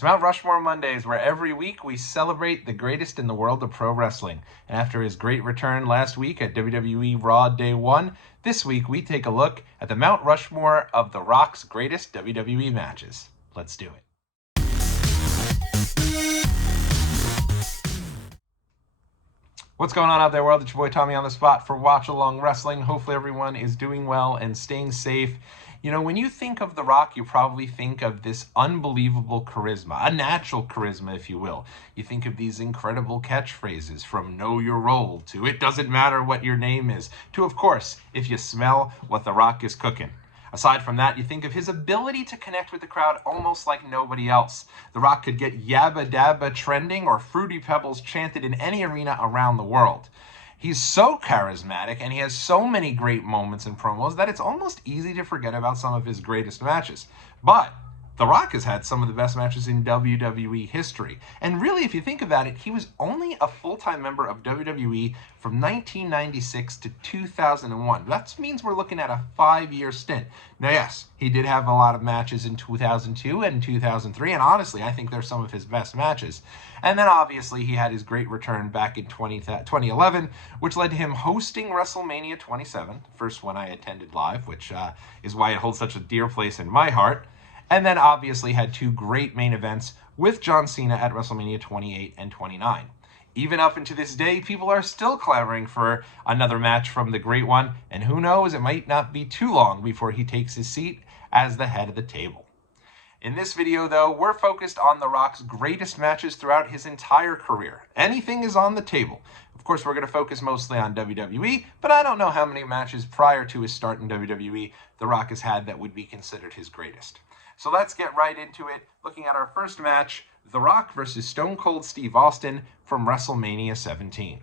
It's Mount Rushmore Mondays, where every week we celebrate the greatest in the world of pro wrestling. And after his great return last week at WWE Raw Day 1, this week we take a look at the Mount Rushmore of The Rock's greatest WWE matches. Let's do it. What's going on out there, world? It's your boy Tommy on the spot for Watch Along Wrestling. Hopefully everyone is doing well and staying safe. You know, when you think of The Rock, you probably think of this unbelievable charisma, a natural charisma, if you will. You think of these incredible catchphrases from know your role to it doesn't matter what your name is to, of course, if you smell what The Rock is cooking. Aside from that, you think of his ability to connect with the crowd almost like nobody else. The Rock could get Yabba Dabba trending or Fruity Pebbles chanted in any arena around the world. He's so charismatic and he has so many great moments and promos that it's almost easy to forget about some of his greatest matches. But The Rock has had some of the best matches in WWE history. And really, if you think about it, he was only a full-time member of WWE from 1996 to 2001. That means we're looking at a 5-year stint. Now, yes, he did have a lot of matches in 2002 and 2003, and honestly, I think they're some of his best matches. And then, obviously, he had his great return back in 2011, which led to him hosting WrestleMania 27, the first one I attended live, which is why it holds such a dear place in my heart. And then obviously had two great main events with John Cena at WrestleMania 28 and 29. Even up into this day, people are still clamoring for another match from the Great One, and who knows, it might not be too long before he takes his seat as the head of the table. In this video, though, we're focused on The Rock's greatest matches throughout his entire career. Anything is on the table. Of course, we're going to focus mostly on WWE, but I don't know how many matches prior to his start in WWE The Rock has had that would be considered his greatest. So let's get right into it, looking at our first match, The Rock versus Stone Cold Steve Austin from WrestleMania 17.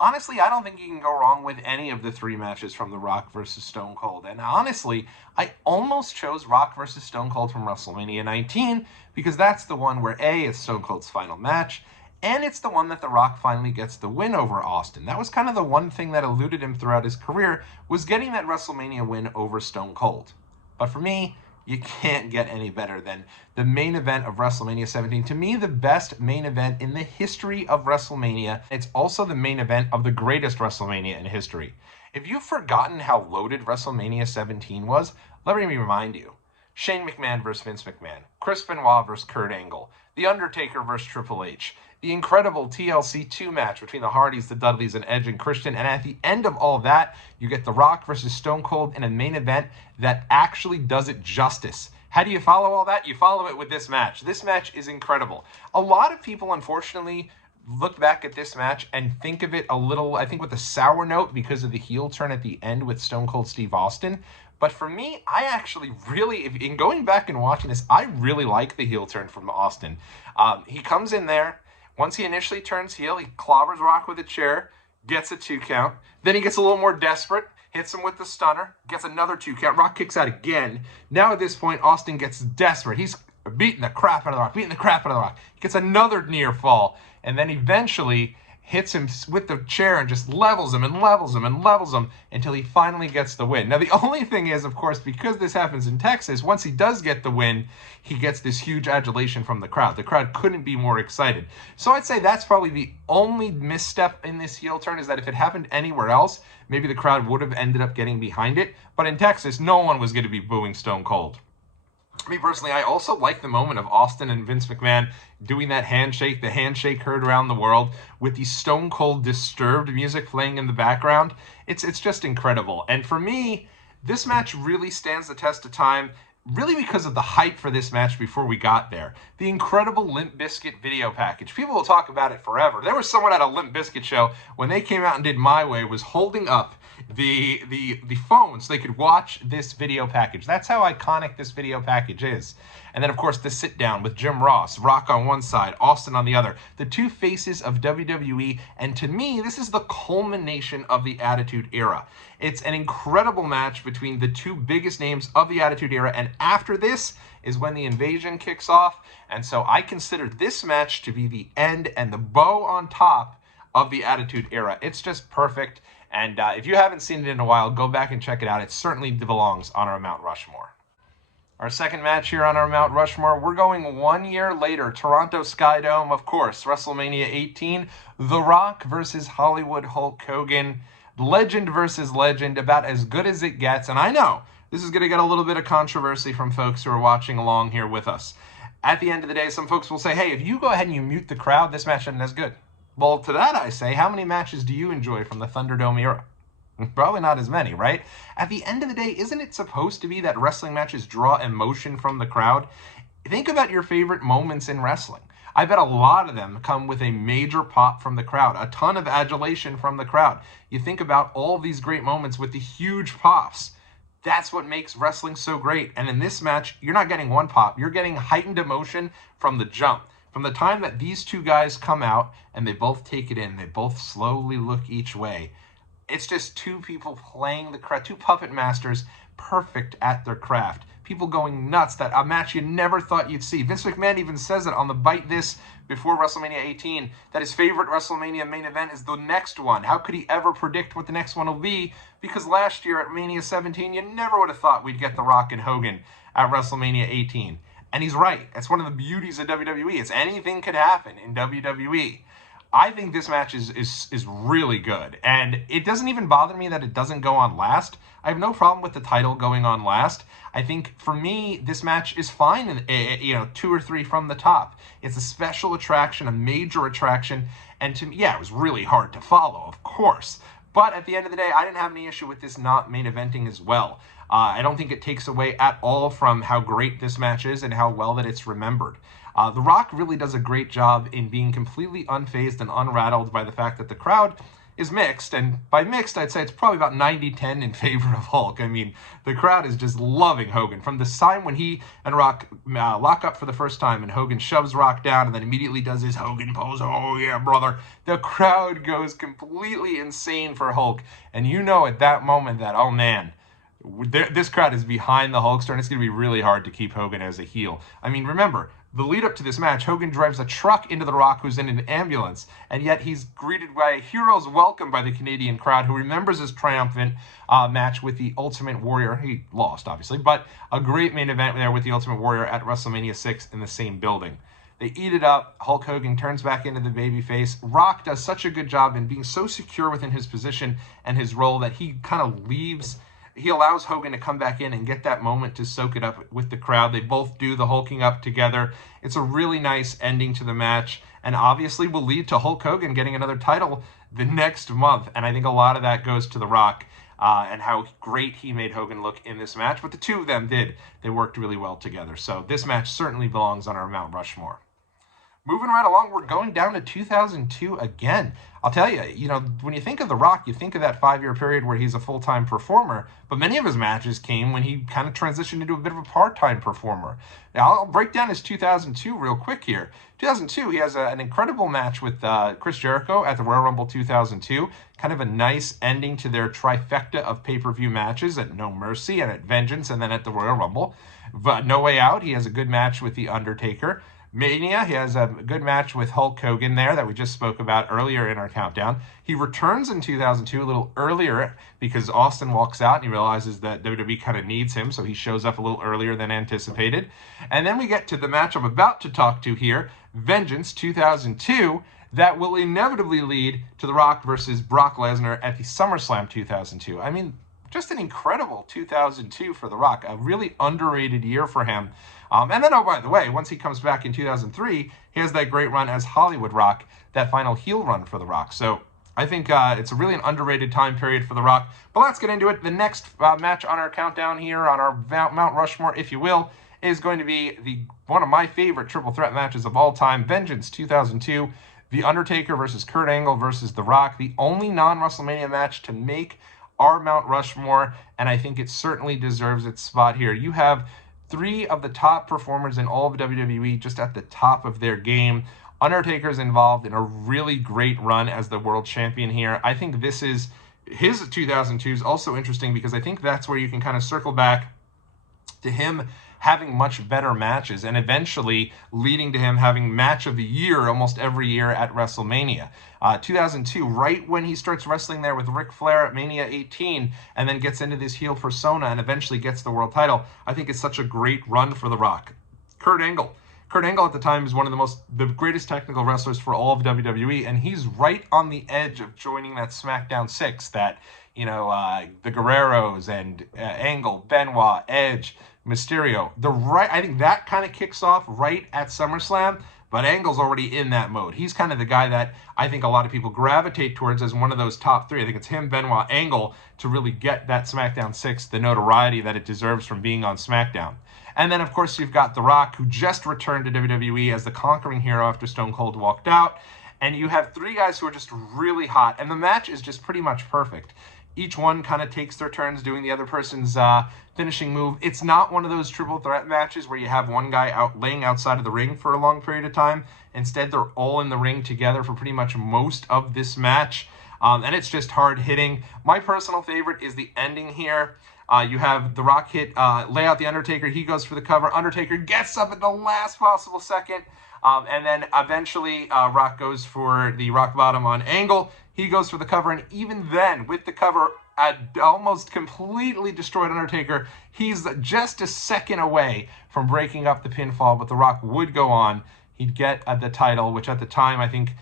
Honestly, I don't think you can go wrong with any of the three matches from The Rock versus Stone Cold. And honestly, I almost chose Rock versus Stone Cold from WrestleMania 19 because that's the one where A, it's Stone Cold's final match, and it's the one that The Rock finally gets the win over Austin. That was kind of the one thing that eluded him throughout his career, was getting that WrestleMania win over Stone Cold. But for me, you can't get any better than the main event of WrestleMania 17. To me, the best main event in the history of WrestleMania. It's also the main event of the greatest WrestleMania in history. If you've forgotten how loaded WrestleMania 17 was, let me remind you. Shane McMahon versus Vince McMahon, Chris Benoit versus Kurt Angle, The Undertaker versus Triple H, the incredible TLC 2 match between the Hardys, the Dudleys, and Edge and Christian, and at the end of all that, you get The Rock versus Stone Cold in a main event that actually does it justice. How do you follow all that? You follow it with this match. This match is incredible. A lot of people, unfortunately, look back at this match and think of it a little, I think, with a sour note because of the heel turn at the end with Stone Cold Steve Austin. But for me, I actually really, in going back and watching this, I really like the heel turn from Austin. He comes in there. Once he initially turns heel, he clobbers Rock with a chair, gets a 2 count. Then he gets a little more desperate, hits him with the stunner, gets another 2 count. Rock kicks out again. Now at this point, Austin gets desperate. He's beating the crap out of the Rock, He gets another near fall, and then eventually hits him with the chair and just levels him until he finally gets the win. Now, the only thing is, of course, because this happens in Texas, once he does get the win, he gets this huge adulation from the crowd. The crowd couldn't be more excited. So I'd say that's probably the only misstep in this heel turn, is that if it happened anywhere else, maybe the crowd would have ended up getting behind it. But in Texas, no one was going to be booing Stone Cold. Me personally, I also like the moment of Austin and Vince McMahon doing that handshake, the handshake heard around the world with the Stone Cold Disturbed music playing in the background. It's just incredible. And for me, this match really stands the test of time, really because of the hype for this match before we got there. The incredible Limp Bizkit video package. People will talk about it forever. There was someone at a Limp Bizkit show, when they came out and did My Way, was holding up the phone so they could watch this video package. That's how iconic this video package is. And then, of course, the sit-down with Jim Ross, Rock on one side, Austin on the other. The two faces of WWE, and to me, this is the culmination of the Attitude Era. It's an incredible match between the two biggest names of the Attitude Era, and after this is when the invasion kicks off. And so I consider this match to be the end and the bow on top of the Attitude Era. It's just perfect. And if you haven't seen it in a while, go back and check it out. It certainly belongs on our Mount Rushmore. Our second match here on our Mount Rushmore, we're going 1 year later. Toronto Sky Dome, of course, WrestleMania 18. The Rock versus Hollywood Hulk Hogan. Legend versus legend, about as good as it gets. And I know this is going to get a little bit of controversy from folks who are watching along here with us. At the end of the day, some folks will say, hey, if you go ahead and you mute the crowd, this match isn't as good. Well, to that I say, how many matches do you enjoy from the Thunderdome era? Probably not as many, right? At the end of the day, isn't it supposed to be that wrestling matches draw emotion from the crowd? Think about your favorite moments in wrestling. I bet a lot of them come with a major pop from the crowd, a ton of adulation from the crowd. You think about all these great moments with the huge pops. That's what makes wrestling so great. And in this match, you're not getting one pop. You're getting heightened emotion from the jump. From the time that these two guys come out and they both take it in, they both slowly look each way. It's just two people playing the craft, two puppet masters, perfect at their craft. People going nuts, that a match you never thought you'd see. Vince McMahon even says it on the Bite This before WrestleMania 18, that his favorite WrestleMania main event is the next one. How could he ever predict what the next one will be? Because last year at Mania 17, you never would have thought we'd get The Rock and Hogan at WrestleMania 18. And he's right. That's one of the beauties of WWE. It's anything could happen in WWE. I think this match is really good, and it doesn't even bother me that it doesn't go on last. I have no problem with the title going on last. I think for me, this match is fine, 2 or 3 from the top. It's a special attraction, a major attraction, and to me, yeah, it was really hard to follow, of course. But at the end of the day, I didn't have any issue with this not main eventing as well. I don't think it takes away at all from how great this match is and how well that it's remembered. The Rock really does a great job in being completely unfazed and unrattled by the fact that the crowd is mixed. And by mixed, I'd say it's probably about 90-10 in favor of Hulk. I mean, the crowd is just loving Hogan. From the time when he and Rock lock up for the first time and Hogan shoves Rock down and then immediately does his Hogan pose, oh yeah, brother, the crowd goes completely insane for Hulk. And you know at that moment that, oh man, this crowd is behind the Hulkster, and it's going to be really hard to keep Hogan as a heel. I mean, remember, the lead up to this match, Hogan drives a truck into The Rock who's in an ambulance, and yet he's greeted by a hero's welcome by the Canadian crowd who remembers his triumphant match with the Ultimate Warrior. He lost, obviously, but a great main event there with the Ultimate Warrior at WrestleMania 6 in the same building. They eat it up. Hulk Hogan turns back into the babyface. Rock does such a good job in being so secure within his position and his role that he kind of leaves. He allows Hogan to come back in and get that moment to soak it up with the crowd. They both do the hulking up together. It's a really nice ending to the match, and obviously will lead to Hulk Hogan getting another title the next month. And I think a lot of that goes to The Rock and how great he made Hogan look in this match. But the two of them did. They worked really well together. So this match certainly belongs on our Mount Rushmore. Moving right along, we're going down to 2002 again. I'll tell you, when you think of The Rock, you think of that 5-year period where he's a full-time performer, but many of his matches came when he kind of transitioned into a bit of a part-time performer. Now, I'll break down his 2002 real quick here. 2002, he has an incredible match with Chris Jericho at the Royal Rumble 2002, kind of a nice ending to their trifecta of pay-per-view matches at No Mercy and at Vengeance and then at the Royal Rumble. But No Way Out, he has a good match with The Undertaker. Mania, he has a good match with Hulk Hogan there that we just spoke about earlier in our countdown. He returns in 2002 a little earlier because Austin walks out and he realizes that WWE kind of needs him, so he shows up a little earlier than anticipated. And then we get to the match I'm about to talk to here, Vengeance 2002, that will inevitably lead to The Rock versus Brock Lesnar at the SummerSlam 2002. I mean, just an incredible 2002 for The Rock, a really underrated year for him. And then, oh, by the way, once he comes back in 2003, he has that great run as Hollywood Rock, that final heel run for The Rock. So I think it's really an underrated time period for The Rock. But let's get into it. The next match on our countdown here, on our Mount Rushmore, if you will, is going to be one of my favorite triple threat matches of all time, Vengeance 2002. The Undertaker versus Kurt Angle versus The Rock, the only non-WrestleMania match to make our Mount Rushmore, and I think it certainly deserves its spot here. You have 3 of the top performers in all of WWE just at the top of their game. Undertaker's involved in a really great run as the world champion here. I think this is his 2002 is also interesting because I think that's where you can kind of circle back to him having much better matches and eventually leading to him having match of the year almost every year at WrestleMania. 2002, right when he starts wrestling there with Ric Flair at Mania 18 and then gets into this heel persona and eventually gets the world title, I think it's such a great run for The Rock. Kurt Angle. Kurt Angle at the time is one of the greatest technical wrestlers for all of WWE, and he's right on the edge of joining that SmackDown 6 that, the Guerreros and Angle, Benoit, Edge, Mysterio. I think that kind of kicks off right at SummerSlam, but Angle's already in that mode. He's kind of the guy that I think a lot of people gravitate towards as one of those top three. I think it's him, Benoit, Angle to really get that SmackDown 6 the notoriety that it deserves from being on SmackDown. And then, of course, you've got The Rock, who just returned to WWE as the conquering hero after Stone Cold walked out. And you have three guys who are just really hot. And the match is just pretty much perfect. Each one kind of takes their turns doing the other person's finishing move. It's not one of those triple threat matches where you have one guy laying outside of the ring for a long period of time. Instead, they're all in the ring together for pretty much most of this match. And it's just hard hitting. My personal favorite is the ending here. You have The Rock lay out The Undertaker. He goes for the cover. Undertaker gets up at the last possible second. And then eventually Rock goes for the rock bottom on Angle. He goes for the cover. And even then, with the cover almost completely destroyed Undertaker, he's just a second away from breaking up the pinfall. But The Rock would go on. He'd get the title, which at the time, I think,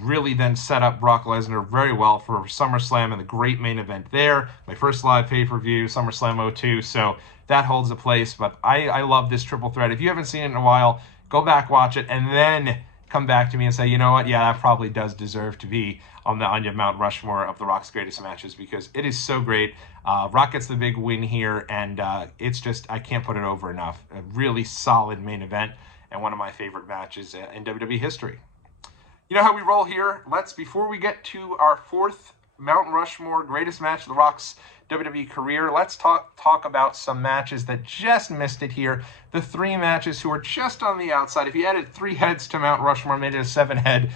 really then set up Brock Lesnar very well for SummerSlam and the great main event there. My first live pay-per-view, SummerSlam 02, so that holds a place. But I love this triple threat. If you haven't seen it in a while, go back, watch it, and then come back to me and say, you know what, yeah, that probably does deserve to be on your Mount Rushmore of The Rock's greatest matches, because it is so great. Rock gets the big win here, and it's just, I can't put it over enough. A really solid main event, and one of my favorite matches in WWE history. You know how we roll here? Before we get to our fourth Mount Rushmore greatest match of The Rock's WWE career, let's talk about some matches that just missed it here. The three matches who are just on the outside. If you added 3 heads to Mount Rushmore, made it a 7-head,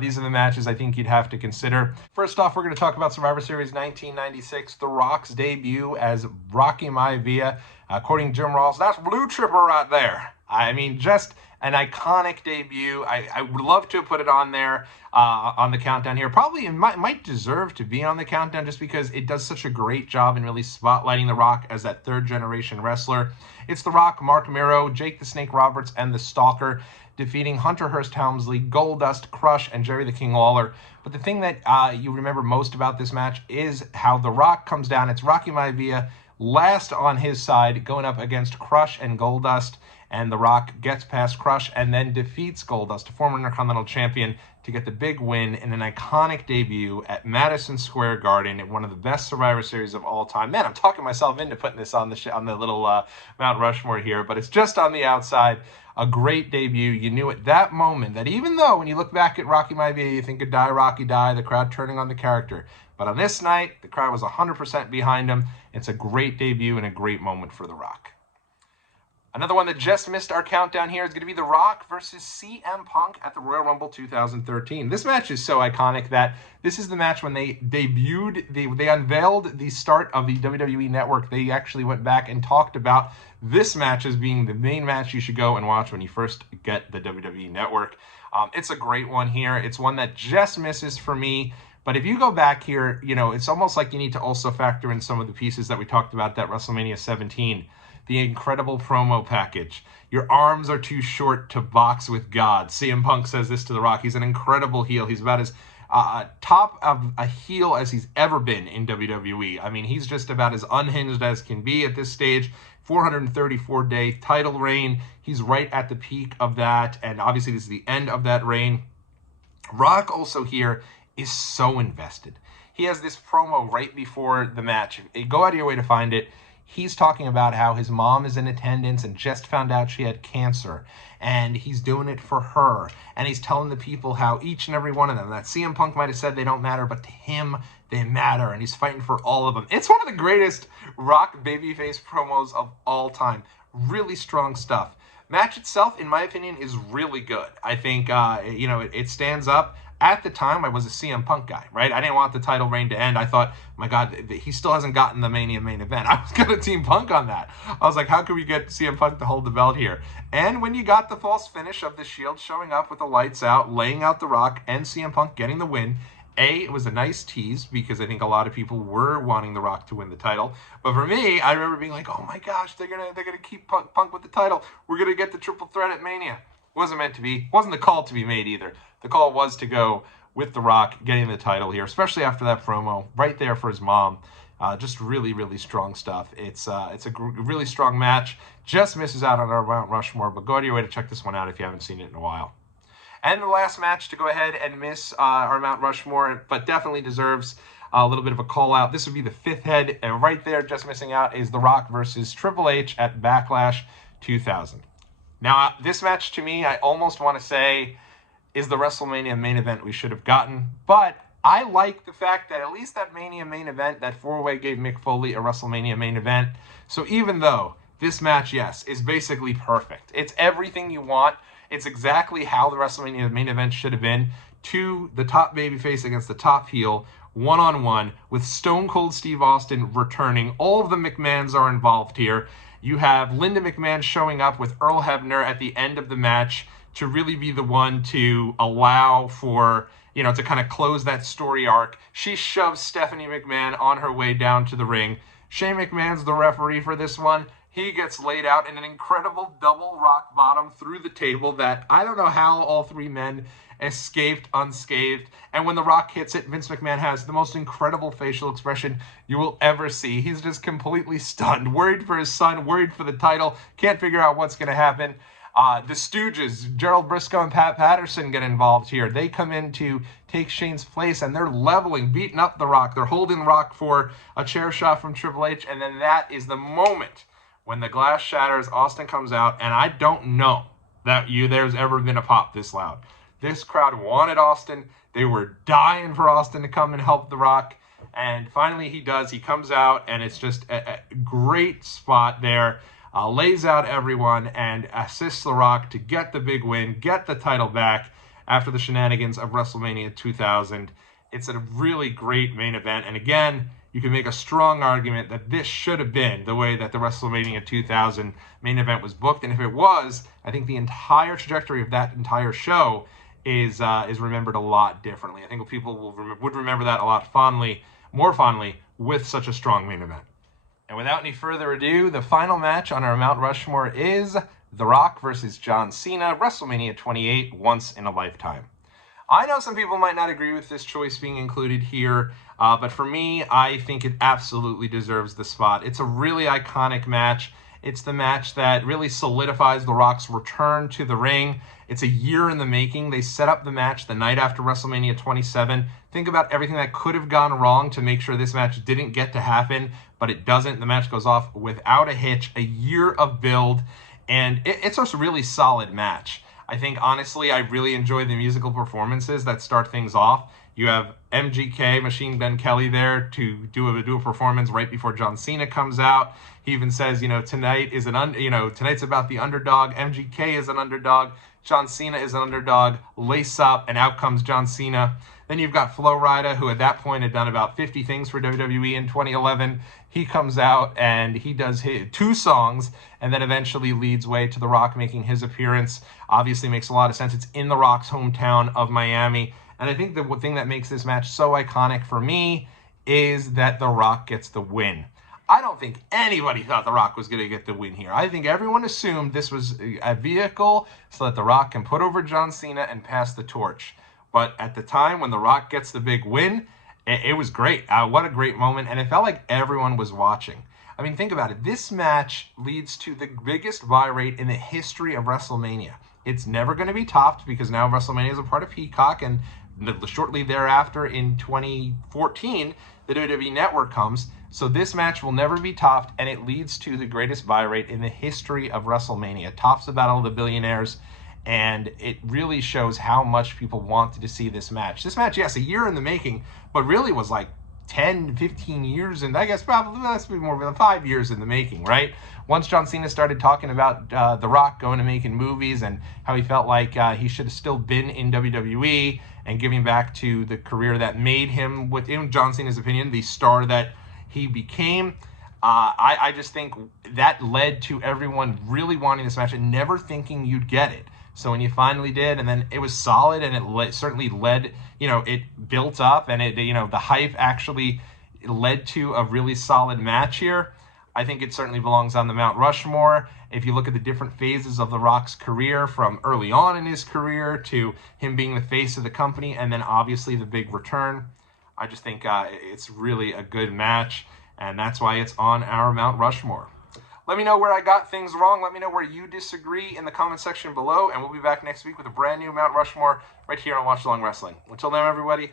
these are the matches I think you'd have to consider. First off, we're going to talk about Survivor Series 1996, The Rock's debut as Rocky Maivia. According to Jim Ross, that's Blue Tripper right there. I mean, just an iconic debut. I would love to have put it on there on the countdown here. Probably it might deserve to be on the countdown just because it does such a great job in really spotlighting The Rock as that third-generation wrestler. It's The Rock, Mark Miro, Jake the Snake Roberts, and The Stalker, defeating Hunter Hearst Helmsley, Goldust, Crush, and Jerry the King Lawler. But the thing that you remember most about this match is how The Rock comes down. It's Rocky Maivia last on his side, going up against Crush and Goldust. And The Rock gets past Crush and then defeats Goldust, a former Intercontinental Champion, to get the big win in an iconic debut at Madison Square Garden in one of the best Survivor Series of all time. Man, I'm talking myself into putting this on the little Mount Rushmore here, but it's just on the outside. A great debut. You knew at that moment that even though when you look back at Rocky Maivia, you think of Die Rocky Die, the crowd turning on the character. But on this night, the crowd was 100% behind him. It's a great debut and a great moment for The Rock. Another one that just missed our countdown here is going to be The Rock versus CM Punk at the Royal Rumble 2013. This match is so iconic that this is the match when they they unveiled the start of the WWE Network. They actually went back and talked about this match as being the main match you should go and watch when you first get the WWE Network. It's a great one here. It's one that just misses for me. But if you go back here, it's almost like you need to also factor in some of the pieces that we talked about at that WrestleMania 17. The incredible promo package. Your arms are too short to box with God. CM Punk says this to The Rock. He's an incredible heel. He's about as top of a heel as he's ever been in WWE. I mean, he's just about as unhinged as can be at this stage. 434-day title reign. He's right at the peak of that. And obviously, this is the end of that reign. Rock also here is so invested. He has this promo right before the match. Go out of your way to find it. He's talking about how his mom is in attendance and just found out she had cancer, and he's doing it for her, and he's telling the people how each and every one of them, that CM Punk might have said they don't matter, but to him, they matter, and he's fighting for all of them. It's one of the greatest Rock babyface promos of all time. Really strong stuff. Match itself, in my opinion, is really good. I think, it stands up. At the time, I was a CM Punk guy, right? I didn't want the title reign to end. I thought, my God, he still hasn't gotten the Mania main event. I was going to Team Punk on that. I was like, how can we get CM Punk to hold the belt here? And when you got the false finish of the Shield showing up with the lights out, laying out The Rock, and CM Punk getting the win, it was a nice tease because I think a lot of people were wanting The Rock to win the title. But for me, I remember being like, oh my gosh, they're gonna keep Punk with the title. We're gonna get the triple threat at Mania. Wasn't meant to be. Wasn't the call to be made either. The call was to go with The Rock getting the title here, especially after that promo right there for his mom. Just really, really strong stuff. It's a really strong match. Just misses out on our Mount Rushmore, but go out of your way to check this one out if you haven't seen it in a while. And the last match to go ahead and miss our Mount Rushmore, but definitely deserves a little bit of a call out. This would be the fifth head, and right there, just missing out, is The Rock versus Triple H at Backlash 2000. Now, this match to me, I almost want to say, is the WrestleMania main event we should have gotten, but I like the fact that at least that Mania main event, that four-way gave Mick Foley a WrestleMania main event. So even though this match, yes, is basically perfect, it's everything you want. It's exactly how the WrestleMania main event should have been. The top babyface against the top heel, one-on-one, with Stone Cold Steve Austin returning. All of the McMahons are involved here. You have Linda McMahon showing up with Earl Hebner at the end of the match to really be the one to allow for, to kind of close that story arc. She shoves Stephanie McMahon on her way down to the ring. Shane McMahon's the referee for this one. He gets laid out in an incredible double rock bottom through the table that I don't know how all three men escaped unscathed. And when The Rock hits it, Vince McMahon has the most incredible facial expression you will ever see. He's just completely stunned, worried for his son, worried for the title, can't figure out what's going to happen. The Stooges, Gerald Briscoe and Pat Patterson, get involved here. They come in to take Shane's place, and they're leveling, beating up The Rock. They're holding Rock for a chair shot from Triple H, and then that is the moment when the glass shatters, Austin comes out, and I don't know that there's ever been a pop this loud. This crowd wanted Austin. They were dying for Austin to come and help The Rock, and finally he does. He comes out, and it's just a great spot there. Lays out everyone and assists The Rock to get the big win, get the title back after the shenanigans of WrestleMania 2000. It's a really great main event, and again, you can make a strong argument that this should have been the way that the WrestleMania 2000 main event was booked, and if it was, I think the entire trajectory of that entire show is remembered a lot differently. I think people would remember that a lot more fondly, with such a strong main event. And without any further ado, the final match on our Mount Rushmore is The Rock versus John Cena, WrestleMania 28, once in a lifetime. I know some people might not agree with this choice being included here, but for me, I think it absolutely deserves the spot. It's a really iconic match. It's the match that really solidifies The Rock's return to the ring. It's a year in the making. They set up the match the night after WrestleMania 27. Think about everything that could have gone wrong to make sure this match didn't get to happen, but it doesn't. The match goes off without a hitch, a year of build, and it's a really solid match. I think, honestly, I really enjoy the musical performances that start things off. You have MGK, Machine Gun Kelly, there to do a performance right before John Cena comes out. He even says, tonight's about the underdog. MGK is an underdog. John Cena is an underdog. Lace up, and out comes John Cena. Then you've got Flo Rida, who at that point had done about 50 things for WWE in 2011. He comes out and he does his 2 songs, and then eventually leads way to The Rock making his appearance. Obviously makes a lot of sense. It's in The Rock's hometown of Miami. And I think the thing that makes this match so iconic for me is that The Rock gets the win. I don't think anybody thought The Rock was going to get the win here. I think everyone assumed this was a vehicle so that The Rock can put over John Cena and pass the torch. But at the time when The Rock gets the big win, it was great. What a great moment. And it felt like everyone was watching. I mean, think about it. This match leads to the biggest buy rate in the history of WrestleMania. It's never going to be topped because now WrestleMania is a part of Peacock, and shortly thereafter in 2014, the WWE Network comes. So this match will never be topped, and it leads to the greatest buy rate in the history of WrestleMania. It tops the Battle of the Billionaires, and it really shows how much people wanted to see this match. This match, yes, a year in the making, but really was like 10, 15 years, and I guess probably that's been more than 5 years in the making, right? Once John Cena started talking about The Rock going and making movies and how he felt like he should have still been in WWE and giving back to the career that made him, within John Cena's opinion, the star that he became. I just think that led to everyone really wanting this match and never thinking you'd get it. So when you finally did, and then it was solid, and it certainly led, it built up, and the hype actually led to a really solid match here. I think it certainly belongs on the Mount Rushmore. If you look at the different phases of The Rock's career, from early on in his career to him being the face of the company, and then obviously the big return, I just think it's really a good match, and that's why it's on our Mount Rushmore. Let me know where I got things wrong. Let me know where you disagree in the comment section below, and we'll be back next week with a brand new Mount Rushmore right here on Watch Along Wrestling. Until then, everybody,